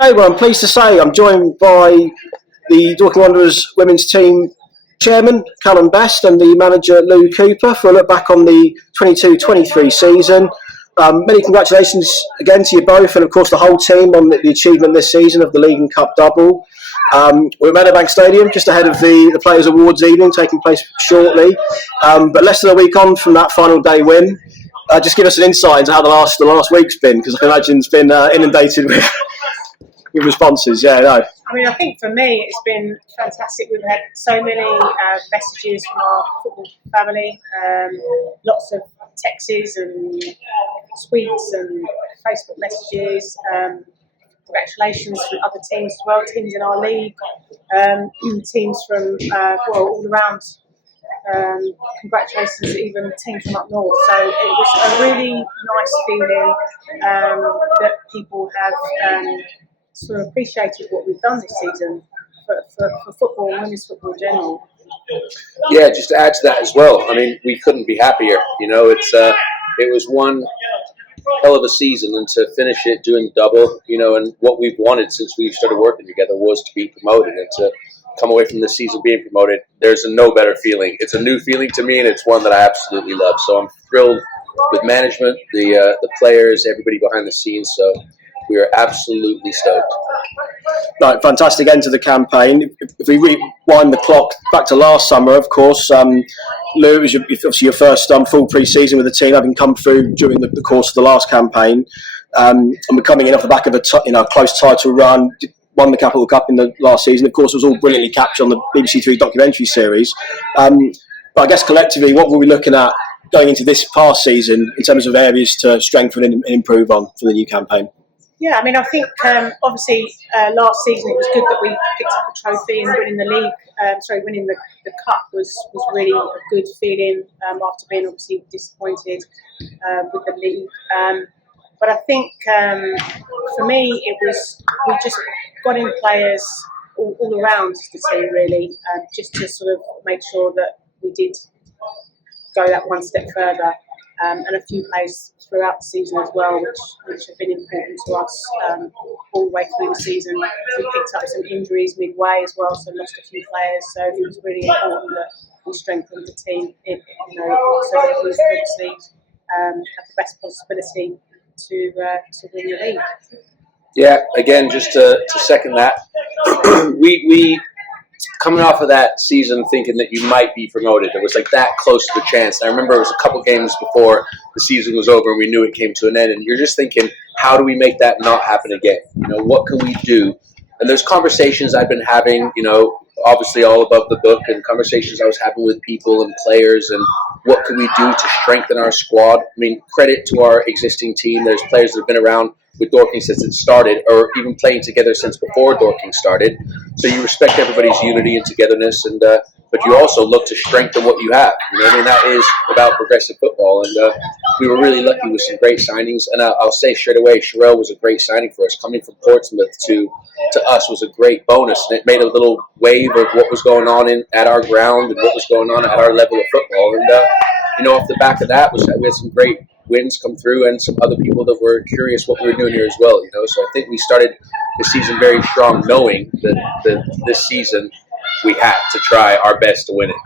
Hey, well, I'm pleased to say I'm joined by the Dorking Wanderers women's team chairman, Callum Best, and the manager, Lou Cooper, for a look back on the 22-23 season. Many congratulations again to you both, and of course the whole team on the achievement this season of the League and Cup double. We're at Meadowbank Stadium, just ahead of the Players' Awards evening, taking place shortly. But less than a week on from that final day win. Just give us an insight into how the last week's been, because I can imagine it's been inundated with responses. Yeah, no. I mean, I think for me it's been fantastic. We've had so many messages from our football family, lots of texts and tweets and Facebook messages. Congratulations from other teams as well, teams in our league, teams from all around. Congratulations, even teams from up north. So it was a really nice feeling that people have sort of appreciated what we've done this season for football and women's football in general. Yeah, just to add to that as well. I mean, we couldn't be happier. You know, it was one hell of a season, and to finish it doing double, you know, and what we've wanted since we've started working together was to be promoted, and to come away from this season being promoted, there's no better feeling. It's a new feeling to me, and it's one that I absolutely love. So I'm thrilled with management, the players, everybody behind the scenes. So we are absolutely stoked. Right, fantastic end to the campaign. If we rewind the clock back to last summer, of course, Lou, it was obviously your first full pre-season with the team, having come through during the course of the last campaign, and we're coming in off the back of a close title run. Won the Capital Cup in the last season. Of course, it was all brilliantly captured on the BBC Three documentary series. But I guess collectively, what were we looking at going into this past season in terms of areas to strengthen and improve on for the new campaign? Yeah, I mean, I think obviously last season it was good that we picked up a trophy, and winning the league, winning the cup was really a good feeling after being obviously disappointed with the league. But I think for me it was we just got in players all around the team really, just to sort of make sure that we did go that one step further. And a few players throughout the season as well, which have been important to us all the way through the season. We picked up some injuries midway as well, so lost a few players. So it was really important that we strengthened the team, so that we obviously have the best possibility to win the league. Yeah, again, just to second that, we coming off of that season thinking that you might be promoted, it was like that close to the chance. And I remember it was a couple games before the season was over and we knew it came to an end, and you're just thinking, how do we make that not happen again? You know, what can we do? And there's conversations I've been having, you know, obviously all above the book, and conversations I was having with people and players, and what can we do to strengthen our squad? I mean, credit to our existing team. There's players that have been around with Dorking since it started, or even playing together since before Dorking started. So you respect everybody's unity and togetherness, and but you also look to strengthen what you have. You know, I mean, that is about progressive football, and we were really lucky with some great signings. And I'll say straight away, Sherelle was a great signing for us. Coming from Portsmouth to us was a great bonus, and it made a little wave of what was going on at our ground and what was going on at our level of football. And you know, off the back of that we had some great wins come through, and some other people that were curious what we were doing here as well. You know, so I think we started the season very strong, knowing that this season we had to try our best to win it.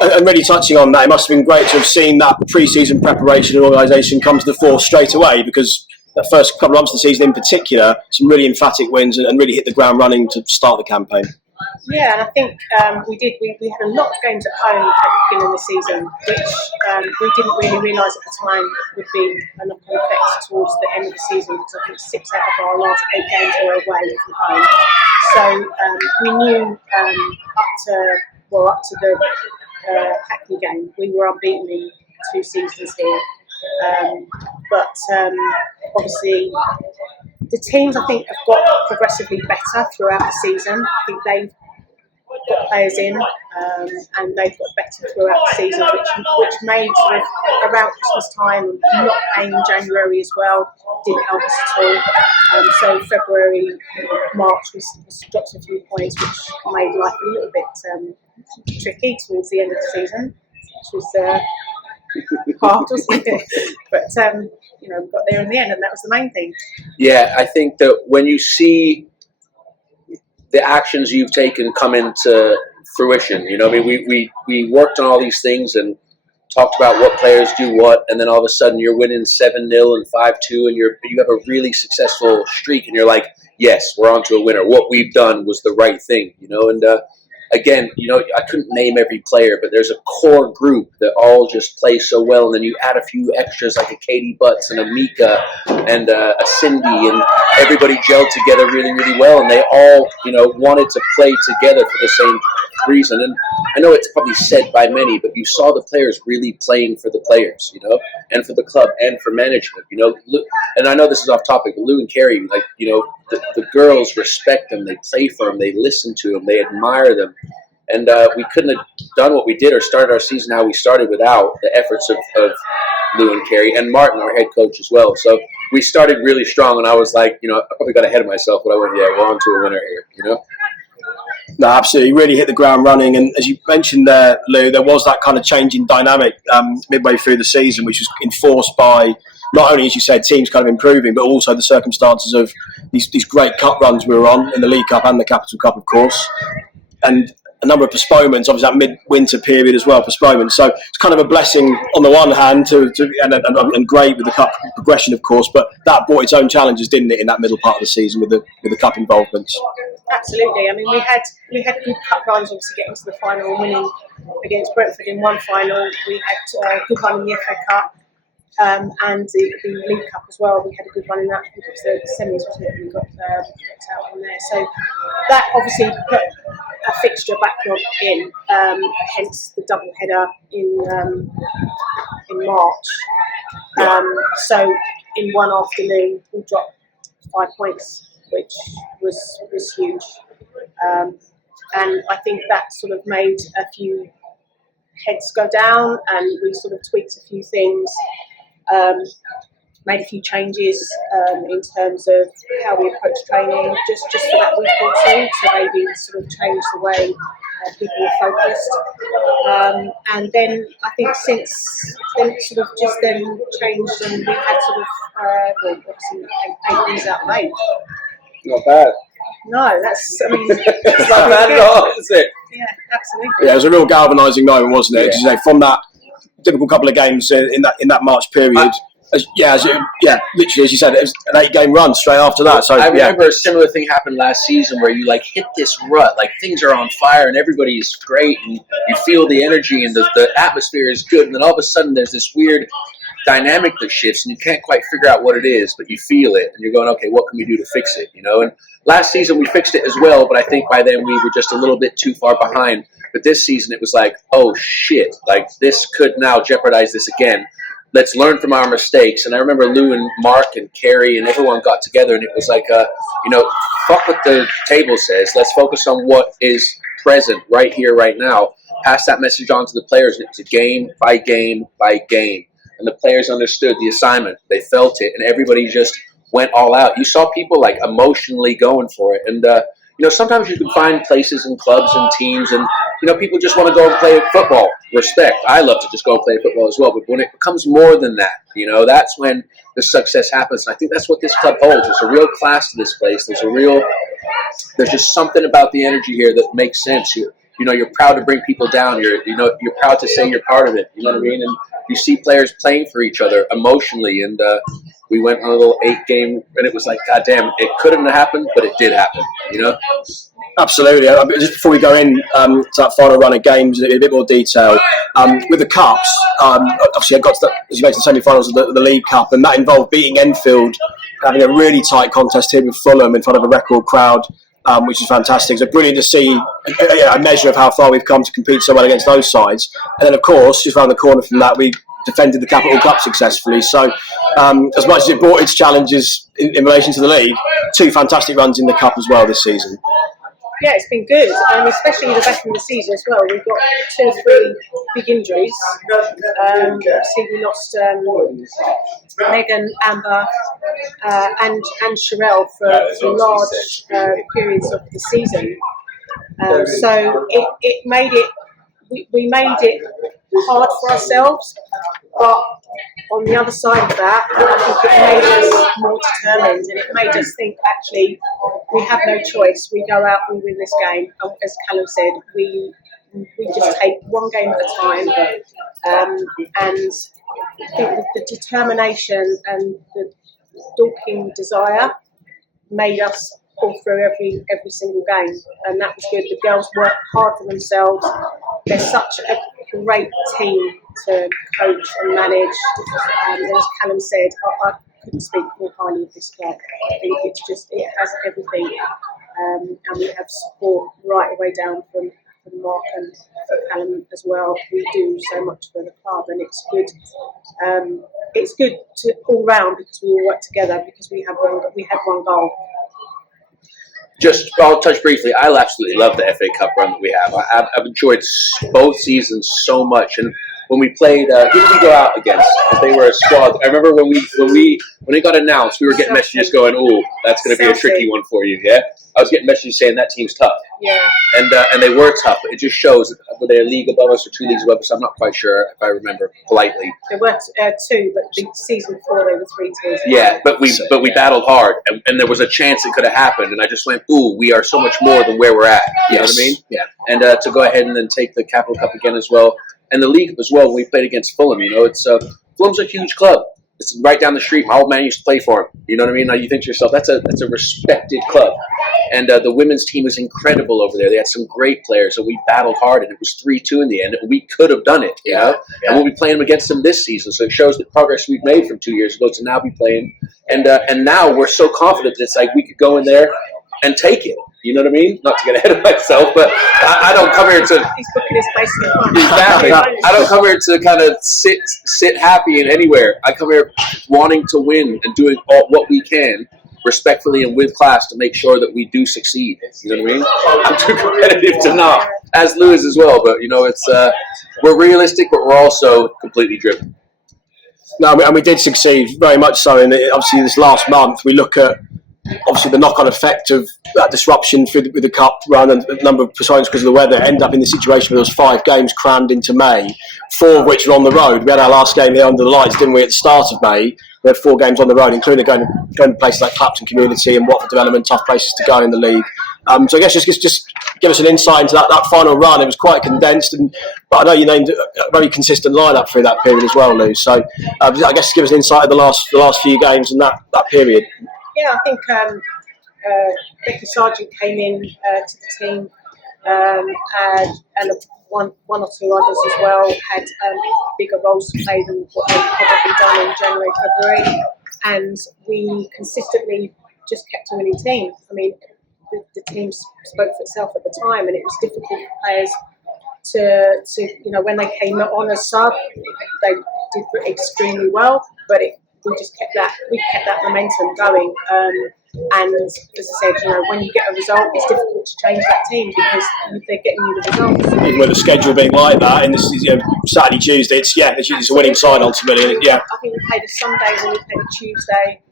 And really touching on that, it must have been great to have seen that pre-season preparation and organisation come to the fore straight away, because the first couple of months of the season in particular, some really emphatic wins and really hit the ground running to start the campaign. Yeah, and I think we did. We had a lot of games at home at the beginning of the season, which we didn't really realise at the time would be a knock-on effect towards the end of the season, because I think 6 out of our last 8 games were away from home. So we knew up to the Hackney game, we were unbeaten in 2 seasons here. But obviously, the teams, I think, have got progressively better throughout the season. I think they've got players in, and they've got better throughout the season, which made sort of around Christmas time, not playing in January as well, didn't help us at all. So February, March, we dropped a few points, which made life a little bit tricky towards the end of the season, which was hard, wasn't it? But we got there in the end, and that was the main thing. Yeah, I think that when you see the actions you've taken come into fruition, we worked on all these things and talked about what players do what, and then all of a sudden you're winning 7-0 and 5-2, and you have a really successful streak, and you're like, yes, we're on to a winner. What we've done was the right thing, and again, I couldn't name every player, but there's a core group that all just play so well, and then you add a few extras like a Katie Butts and a Mika and a Cindy, and everybody gelled together really, really well, and they all, wanted to play together for the same reason. And I know it's probably said by many, but you saw the players really playing for the players, and for the club and for management, and I know this is off topic, but Lou and Carrie, the girls respect them, they play for them, they listen to them, they admire them. And we couldn't have done what we did or started our season how we started without the efforts of Lou and Carrie and Martin, our head coach, as well. So we started really strong, and I was like, I probably got ahead of myself, but I went, yeah, we're on to a winner here, No, absolutely. Really hit the ground running. And as you mentioned there, Lou, there was that kind of change in dynamic midway through the season, which was enforced by not only, as you said, teams kind of improving, but also the circumstances of these great cup runs we were on in the League Cup and the Capital Cup, of course. And a number of postponements, obviously that mid-winter period as well, postponements. So it's kind of a blessing on the one hand and great with the cup progression, of course, but that brought its own challenges, didn't it, in that middle part of the season with the cup involvements? Absolutely. I mean, we had good cup runs, obviously getting to the final and winning against Brentford in one final. We had a good run in the FA Cup. And the League Cup as well, we had a good run in that. I think it was the semis, wasn't it? We got out on there. So that obviously put a fixture backlog in, hence the double header in March. So in one afternoon, we dropped 5 points, which was huge. And I think that sort of made a few heads go down, and we sort of tweaked a few things. Made a few changes in terms of how we approach training, just for that week or two, to maybe sort of change the way people were focused. And then I think since then it sort of just then changed, and we had sort of obviously 8 wins out of 8. Not bad. No, that's, I mean, it's not bad at all, is it? Yeah, absolutely. Yeah, it was a real galvanising moment, wasn't it? Yeah. From that difficult couple of games in that March period. Literally, as you said, it was an 8-game run straight after that. So I remember a similar thing happened last season where you hit this rut, things are on fire and everybody's great and you feel the energy and the atmosphere is good, and then all of a sudden there's this weird dynamic that shifts and you can't quite figure out what it is, but you feel it and you're going, okay, what can we do to fix it? And last season we fixed it as well, but I think by then we were just a little bit too far behind. But this season it was like, oh shit, this could now jeopardize this again. Let's learn from our mistakes. And I remember Lou and Mark and Carrie and everyone got together, and it was like, fuck what the table says. Let's focus on what is present right here, right now. Pass that message on to the players. It was a game by game by game. And the players understood the assignment. They felt it, and everybody just went all out. You saw people emotionally going for it. And, sometimes you can find places and clubs and teams and, people just want to go and play football. Respect. I love to just go and play football as well. But when it becomes more than that, that's when the success happens. And I think that's what this club holds. There's a real class to this place. There's just something about the energy here that makes sense. You're proud to bring people down. You're proud to say you're part of it. You know what I mean? And you see players playing for each other emotionally. And we went on a little 8-game, and it was like, God damn, it couldn't have happened, but it did happen. Absolutely. Just before we go in to that final run of games in a bit more detail, with the cups, obviously I got to as you mentioned, the semi-finals of the League Cup, and that involved beating Enfield, having a really tight contest here with Fulham in front of a record crowd, which is fantastic. So brilliant to see a measure of how far we've come to compete so well against those sides. And then, of course, just around the corner from that, we defended the Capital Cup successfully. So as much as it brought its challenges in relation to the league, 2 fantastic runs in the Cup as well this season. Yeah, it's been good, especially the back of the season as well. We've got 2 or 3 big injuries. Obviously, we lost Megan, Amber, and Sherelle for large periods of the season. So it made it. We made it hard for ourselves, but on the other side of that, I think it made us more determined, and it made us think, actually, we have no choice. We go out, we win this game, and as Callum said, we just take one game at a time, and I think the determination and the Dorking desire made us pull through every single game, and that was good. The girls worked hard for themselves. They're such a great team to coach and manage. And as Callum said, I couldn't speak more highly of this club. I think it has everything, and we have support right away down from Mark and for Callum as well, who do so much for the club, and it's good. It's good to all round because we all work together because we had one goal. I'll touch briefly. I absolutely love the FA Cup run that we have. I've enjoyed both seasons so much. And when we played, who did we go out against? Because they were a squad. I remember when it got announced, we were getting messages going, "Oh, that's going to be a tricky one for you." Yeah, I was getting messages saying that team's tough. Yeah. And they were tough. But it just shows were they a league above us or 2 leagues above us? I'm not quite sure if I remember politely. There were 2, but the season before they were 3 tiers. Yeah, but we battled hard, and there was a chance it could have happened, and I just went, "Ooh, we are so much more than where we're at." You know what I mean? Yeah. And to go ahead and then take the Capital Cup again as well, and the league as well. When we played against Fulham, it's Fulham's a huge club. It's right down the street. My old man used to play for him. You know what I mean? Now you think to yourself, that's a respected club. And the women's team was incredible over there. They had some great players, and we battled hard, and it was 3-2 in the end. We could have done it, you know? And we'll be playing them against them this season, so it shows the progress we've made from 2 years ago to now be playing. And now we're so confident that it's like we could go in there and take it. You know what I mean? Not to get ahead of myself, but I don't come here to... He's booking his place in the front. Exactly. I don't come here to kind of sit happy in anywhere. I come here wanting to win and doing what we can respectfully and with class to make sure that we do succeed. You know what I mean? I'm too competitive to not, as Lewis as well. But it's we're realistic, but we're also completely driven. No, and we did succeed very much so. In obviously this last month, we look at obviously the knock-on effect of that disruption with the cup run and the number of postponements because of the weather. End up in the situation where there was 5 games crammed into May, 4 of which were on the road. We had our last game here under the lights, didn't we, at the start of May? We had 4 games on the road, including going to places like Clapton Community and Watford Development, tough places to go in the league. So I guess just give us an insight into that final run. It was quite condensed, but I know you named a very consistent lineup through that period as well, Lou. So I guess give us an insight of the last few games and that period. Yeah, I think Becky Sargent came in to the team, and one or 2 others as well had bigger roles to play than what they've probably done in January, February, and we consistently just kept a winning team. I mean, the team spoke for itself at the time, and it was difficult for players to when they came on as sub, they did extremely well, but we kept that momentum going. And as I said, when you get a result, it's difficult to change that team because they're getting you the results. Even with the schedule being like that, and this is Saturday, Tuesday, it's a winning side ultimately. Yeah. I think we played a Sunday and we played a Tuesday,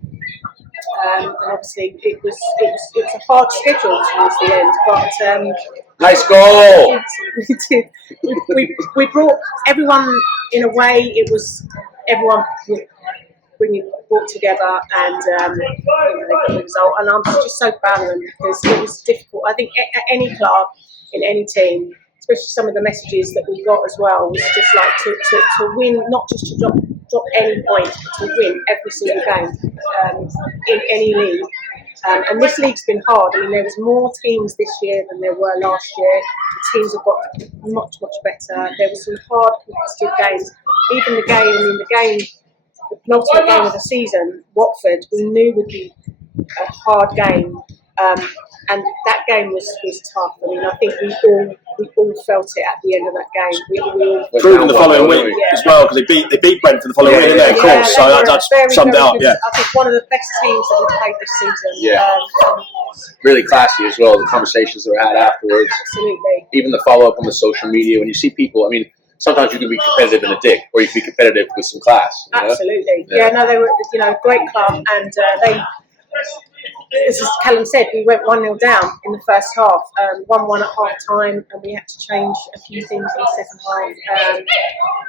and obviously it was a hard schedule towards the end. But nice goal. We brought everyone in a way. It was everyone brought together and they got the result, and I'm just so proud of them because it was difficult. I think at any club, in any team, especially some of the messages that we got as well, was just like to win, not just to drop any point, but to win every single game in any league. And this league's been hard. I mean, there was more teams this year than there were last year. The teams have got much better. There were some hard competitive games. Even the penultimate game of the season, Watford, we knew would be a hard game, and that game was tough. I mean, I think we all felt it at the end of that game. We all proving the following week as well, because they beat Brentford the following week, of course. So that's summed it up. Yeah, I think one of the best teams that we've played this season. Yeah, really classy as well. The conversations that were had afterwards. Absolutely. Even the follow up on the social media when you see people. I mean, sometimes you can be competitive in a dick, or you can be competitive with some class. Absolutely. Yeah. No, they were, great club, and as Callum said, we went 1-0 down in the first half, 1-1 at half time, and we had to change a few things in the second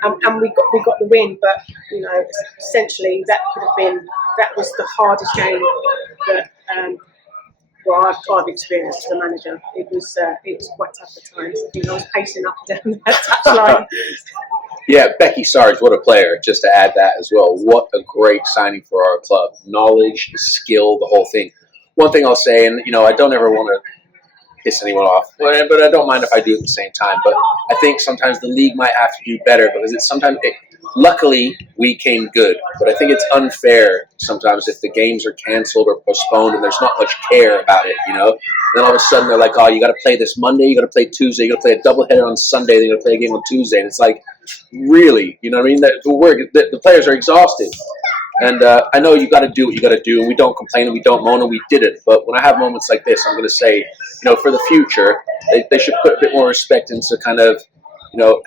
half, and we got the win. But essentially, that was the hardest game that I've experienced as a manager. It was quite tough at times. I think I was pacing up and down that touchline. Yeah, Becky Sarge, what a player, just to add that as well. What a great signing for our club. Knowledge, skill, the whole thing. One thing I'll say, and I don't ever want to piss anyone off, but I don't mind if I do at the same time. But I think sometimes the league might have to do better because luckily, we came good, but I think it's unfair sometimes if the games are cancelled or postponed and there's not much care about it, Then all of a sudden they're like, oh, you got to play this Monday, you got to play Tuesday, you got to play a doubleheader on Sunday, then you got to play a game on Tuesday. And it's like, really, you know what I mean? The players are exhausted. And I know you got to do what you got to do, and we don't complain and we don't moan, and we did it. But when I have moments like this, I'm going to say, for the future, they should put a bit more respect into kind of,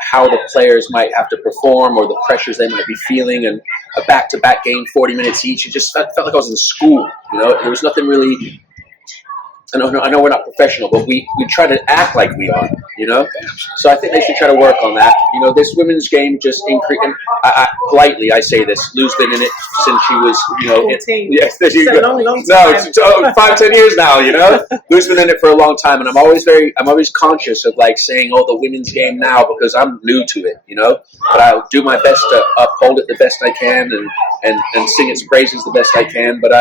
how the players might have to perform or the pressures they might be feeling, and a back-to-back game, 40 minutes each. It just felt like I was in school, There was nothing really. I know we're not professional, but we try to act like we are, So I think they should try to work on that. This women's game just increased. Politely, I say this. Lou's been in it since she was, 14. Yes, it's a long time. No, it's 5-10 years now. Lou's been in it for a long time, and I'm always conscious of saying, oh, the women's game now because I'm new to it, But I'll do my best to uphold it the best I can and sing its praises the best I can. But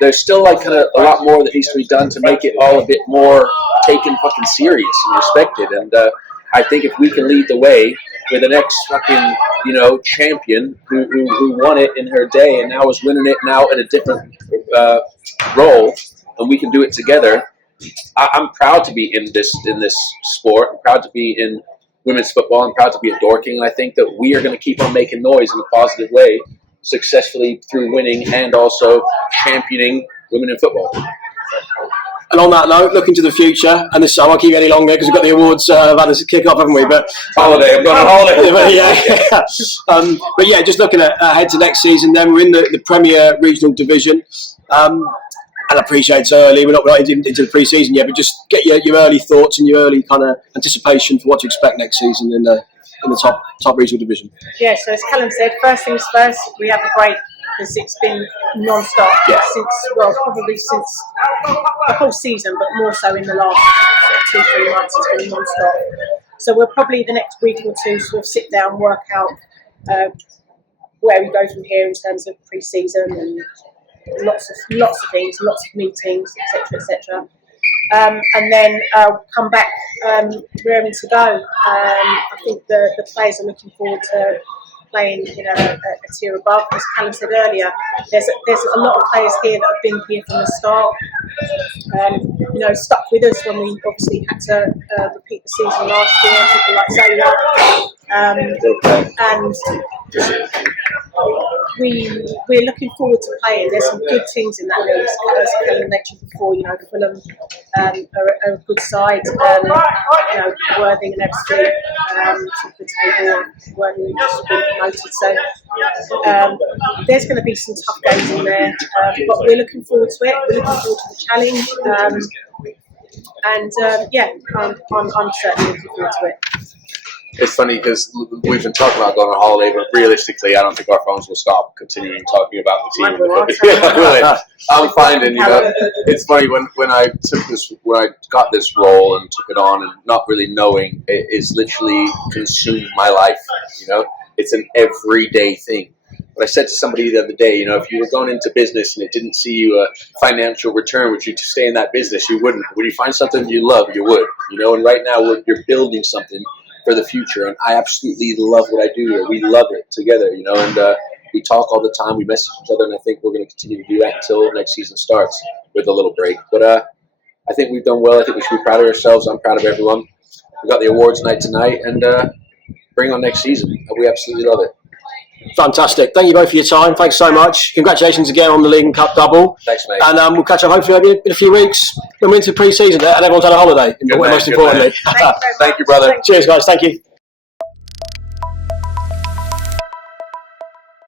there's still kind of a lot more that needs to be done to make it all a bit more taken fucking serious and respected. And I think if we can lead the way with the next fucking champion who won it in her day and now is winning it now in a different role, and we can do it together, I'm proud to be in this sport. I'm proud to be in women's football. I'm proud to be at Dorking, and I think that we are going to keep on making noise in a positive way, successfully through winning and also championing women in football. And on that note, looking to the future, and this I won't keep you any longer because we've got the awards about to kick off, haven't we? But holiday, I'm going on holiday. But yeah, just looking ahead to next season. Then we're in the Premier Regional Division, and I appreciate it's early. We're not into the pre-season yet, but just get your early thoughts and your early kind of anticipation for what to expect next season in the top regional division. Yeah, so as Callum said, first things first, we have a break because it's been non-stop probably since the whole season, but more so in the last 2-3 months it's been non-stop. So we'll probably the next week or two sort of sit down, work out where we go from here in terms of pre-season and lots of things, lots of meetings, etc. And then come back raring to go. I think the players are looking forward to playing a tier above. As Callum said earlier, there's a lot of players here that have been here from the start. Stuck with us when we obviously had to repeat the season last year. People like Zola, and we're looking forward to playing. There's some good teams in that league. As Callum mentioned before, Fulham are a good side. Worthing and Ebbsfleet top of the table. Worthing just been promoted. So there's going to be some tough games in there, but we're looking forward to it. We're looking forward to the challenge, I'm certainly looking forward to it. It's funny because we've been talking about going on holiday, but realistically, I don't think our phones will stop continuing talking about the team. I'm finding, it's funny when I got this role and took it on, and not really knowing, it's literally consumed my life. It's an everyday thing. But I said to somebody the other day, if you were going into business and it didn't see you a financial return, would you stay in that business? You wouldn't. Would you find something you love? You would. And right now you're building something for the future, and I absolutely love what I do here. We love it together, and we talk all the time. We message each other, and I think we're going to continue to do that until next season starts with a little break. But I think we've done well. I think we should be proud of ourselves. I'm proud of everyone. We got the awards night tonight, and bring on next season. We absolutely love it. Fantastic. Thank you both for your time. Thanks so much. Congratulations again on the League and Cup double. Thanks, mate. And we'll catch up hopefully in a few weeks when we're into pre-season and everyone's had a holiday, most importantly. Thank you, brother. Cheers, guys. Thank you.